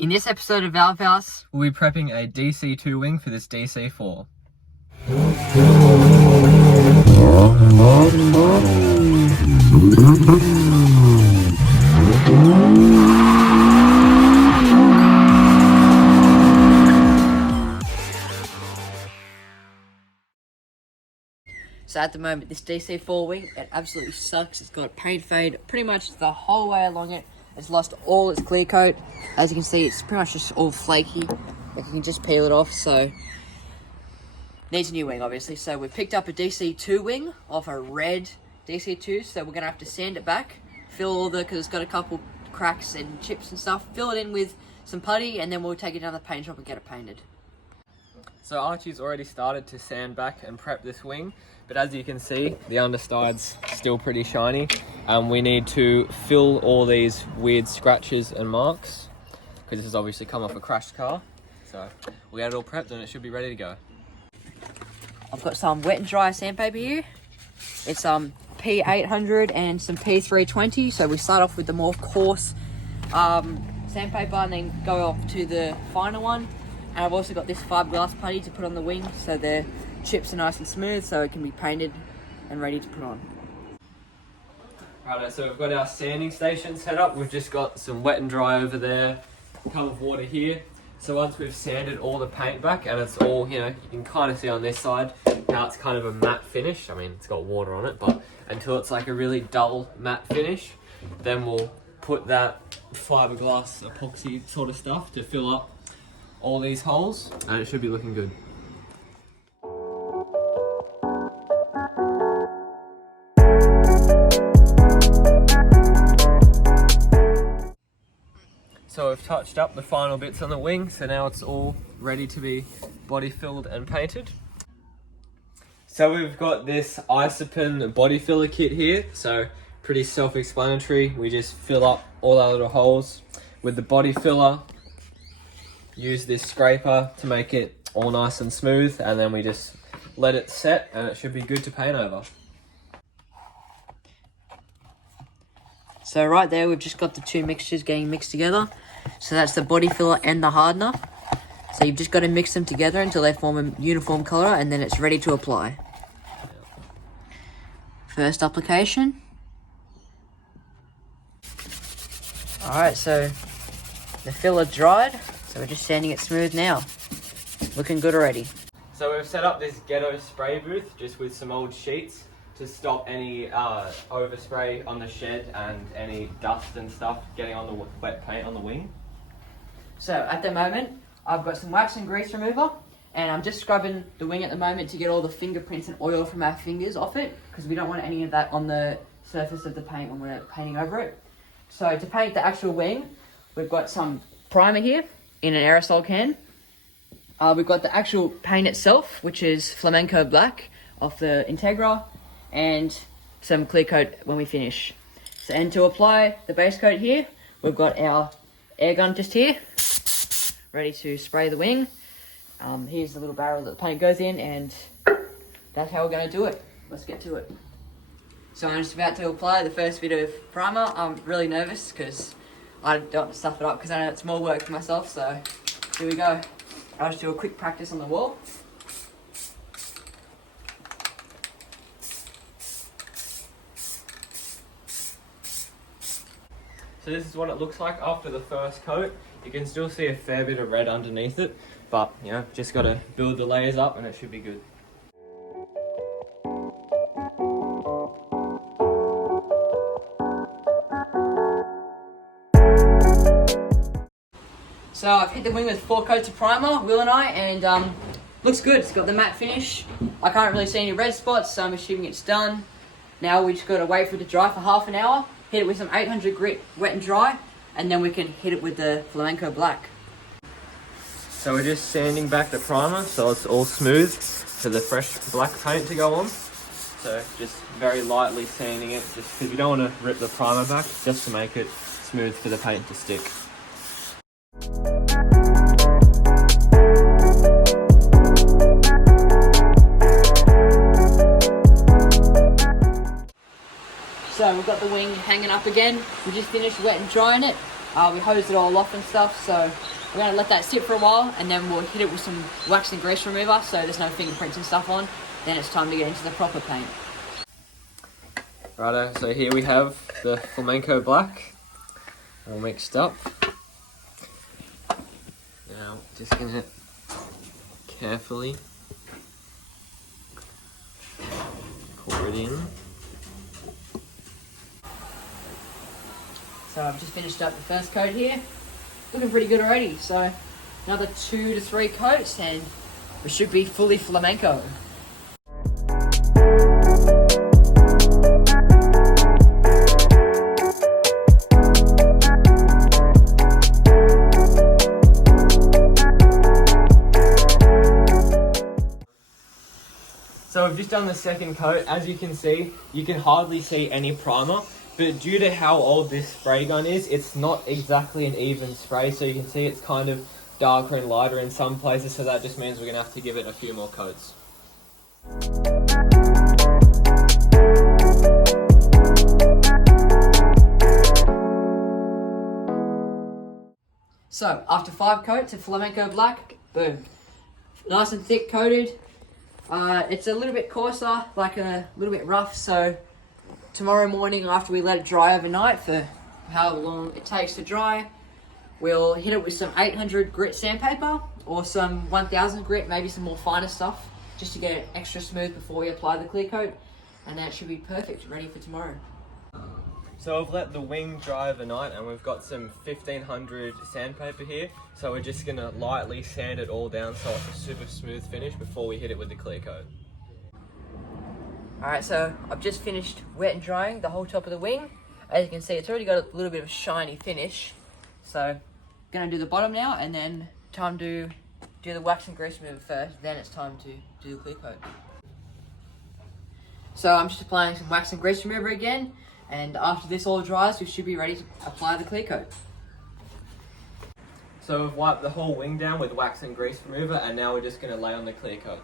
In this episode of Valve House, we'll be prepping a DC2 wing for this DC4. so at the moment, this DC4 wing, it absolutely sucks. It's got paint fade pretty much the whole way along it. It's lost all its clear coat. As you can see, it's pretty much just all flaky. You can just peel it off, so needs a new wing, obviously. So we picked up a DC2 wing off a red DC2, so we're gonna have to sand it back, fill all because it's got a couple cracks and chips and stuff, fill it in with some putty, and then we'll take it down to the paint shop and get it painted. So Archie's already started to sand back and prep this wing, but as you can see, the underside's still pretty shiny. We need to fill all these weird scratches and marks, because this has obviously come off a crashed car. So we got it all prepped and it should be ready to go. I've got some wet and dry sandpaper here. It's P800 and some P320. So we start off with the more coarse sandpaper and then go off to the finer one. And I've also got this fiberglass putty to put on the wing, so the chips are nice and smooth, so it can be painted and ready to put on. Right, so we've got our sanding station set up. We've just got some wet and dry over there, a cup of water here. So once we've sanded all the paint back and it's all, you can kind of see on this side how it's kind of a matte finish. I mean, it's got water on it, but until it's like a really dull matte finish, then we'll put that fiberglass epoxy sort of stuff to fill up all these holes, and it should be looking good. So we've touched up the final bits on the wing, so now it's all ready to be body filled and painted. So we've got this Isopin body filler kit here, so pretty self-explanatory. We just fill up all our little holes with the body filler, use this scraper to make it all nice and smooth, and then we just let it set and it should be good to paint over. So right there, we've just got the two mixtures getting mixed together. So that's the body filler and the hardener. So you've just got to mix them together until they form a uniform colour, and then it's ready to apply. First application. Alright, so the filler dried, so we're just sanding it smooth now. Looking good already. So we've set up this ghetto spray booth just with some old sheets to stop any overspray on the shed and any dust and stuff getting on the wet paint on the wing. So at the moment, I've got some wax and grease remover, and I'm just scrubbing the wing at the moment to get all the fingerprints and oil from our fingers off it, because we don't want any of that on the surface of the paint when we're painting over it. So to paint the actual wing, we've got some primer here in an aerosol can. We've got the actual paint itself, which is Flamenco Black off the Integra, and some clear coat when we finish. So, and to apply the base coat here, we've got our air gun just here, ready to spray the wing. Here's the little barrel that the paint goes in, and that's how we're going to do it. Let's get to it. So I'm just about to apply the first bit of primer. I'm really nervous because I don't want to stuff it up, because I know it's more work for myself, so here we go. I'll just do a quick practice on the wall. So this is what it looks like after the first coat. You can still see a fair bit of red underneath it, but just got to build the layers up and it should be good. So I've hit the wing with 4 coats of primer, Will and I, and looks good. It's got the matte finish. I can't really see any red spots, so I'm assuming it's done. Now we just got to wait for it to dry for half an hour, hit it with some 800 grit wet and dry, and then we can hit it with the Flamenco Black. So we're just sanding back the primer so it's all smooth for the fresh black paint to go on. So just very lightly sanding it, just because we don't want to rip the primer back, just to make it smooth for the paint to stick. So we've got the wing hanging up again. We just finished wet and drying it. We hosed it all off and stuff, so we're going to let that sit for a while, and then we'll hit it with some wax and grease remover so there's no fingerprints and stuff on. Then it's time to get into the proper paint. Righto, so here we have the Flamenco Black all mixed up. Now, just gonna carefully pour it in. So I've just finished up the first coat here. Looking pretty good already, so another 2 to 3 coats and we should be fully flamenco. So we've just done the second coat. As you can see, you can hardly see any primer, but due to how old this spray gun is, it's not exactly an even spray, so you can see it's kind of darker and lighter in some places, so that just means we're going to have to give it a few more coats. So after 5 coats of flamenco black, boom. Nice and thick coated. It's a little bit coarser, like a little bit rough, so tomorrow morning after we let it dry overnight for however long it takes to dry, we'll hit it with some 800 grit sandpaper or some 1000 grit, maybe some more finer stuff, just to get it extra smooth before we apply the clear coat, and that should be perfect, ready for tomorrow. So I've let the wing dry overnight and we've got some 1500 sandpaper here. So we're just gonna lightly sand it all down so it's a super smooth finish before we hit it with the clear coat. Alright, so I've just finished wet and drying the whole top of the wing. As you can see, it's already got a little bit of a shiny finish. So, gonna do the bottom now, and then time to do the wax and grease remover first, then it's time to do the clear coat. So I'm just applying some wax and grease remover again, and after this all dries, we should be ready to apply the clear coat. So we've wiped the whole wing down with wax and grease remover, and now we're just gonna lay on the clear coat.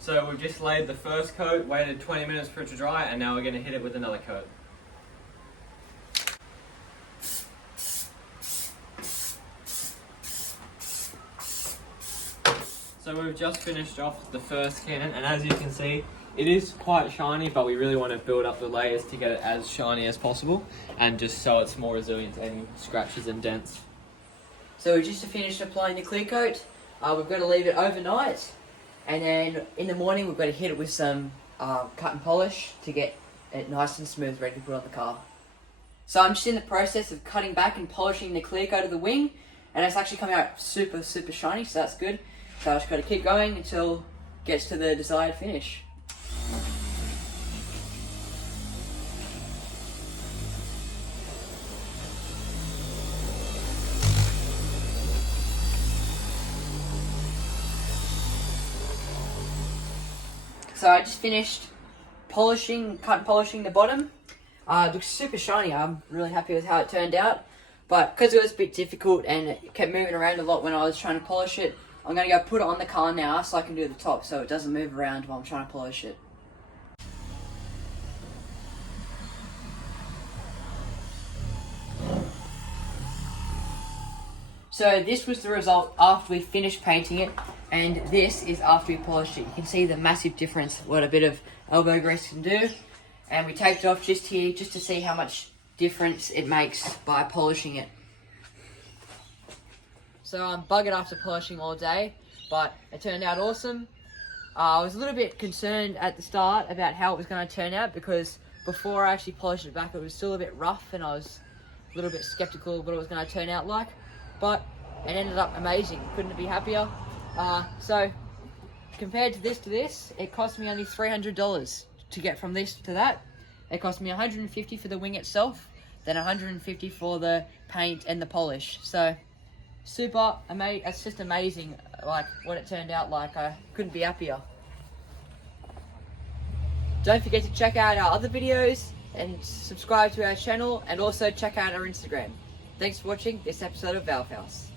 So we've just laid the first coat, waited 20 minutes for it to dry, and now we're gonna hit it with another coat. So we've just finished off the first cannon, and as you can see, it is quite shiny, but we really want to build up the layers to get it as shiny as possible, and just so it's more resilient to any scratches and dents. So we just finished applying the clear coat. We've got to leave it overnight, and then in the morning we've got to hit it with some cut and polish to get it nice and smooth, ready to put on the car. So I'm just in the process of cutting back and polishing the clear coat of the wing, and it's actually coming out super shiny, so that's good. So I just got to keep going until it gets to the desired finish. So I just finished cut and polishing the bottom. It looks super shiny. I'm really happy with how it turned out. But because it was a bit difficult and it kept moving around a lot when I was trying to polish it, I'm going to go put it on the car now so I can do the top so it doesn't move around while I'm trying to polish it. So this was the result after we finished painting it, and this is after we polished it. You can see the massive difference, what a bit of elbow grease can do. And we taped it off just here, just to see how much difference it makes by polishing it. So I'm buggered after polishing all day, but it turned out awesome. I was a little bit concerned at the start about how it was going to turn out, because before I actually polished it back, it was still a bit rough and I was a little bit skeptical of what it was going to turn out like. But it ended up amazing. Couldn't be happier. So compared to this, it cost me only $300 to get from this to that. It cost me $150 for the wing itself, then $150 for the paint and the polish. So super amazing. It's just amazing, like what it turned out like. I couldn't be happier. Don't forget to check out our other videos and subscribe to our channel, and also check out our Instagram. Thanks for watching this episode of Valve House.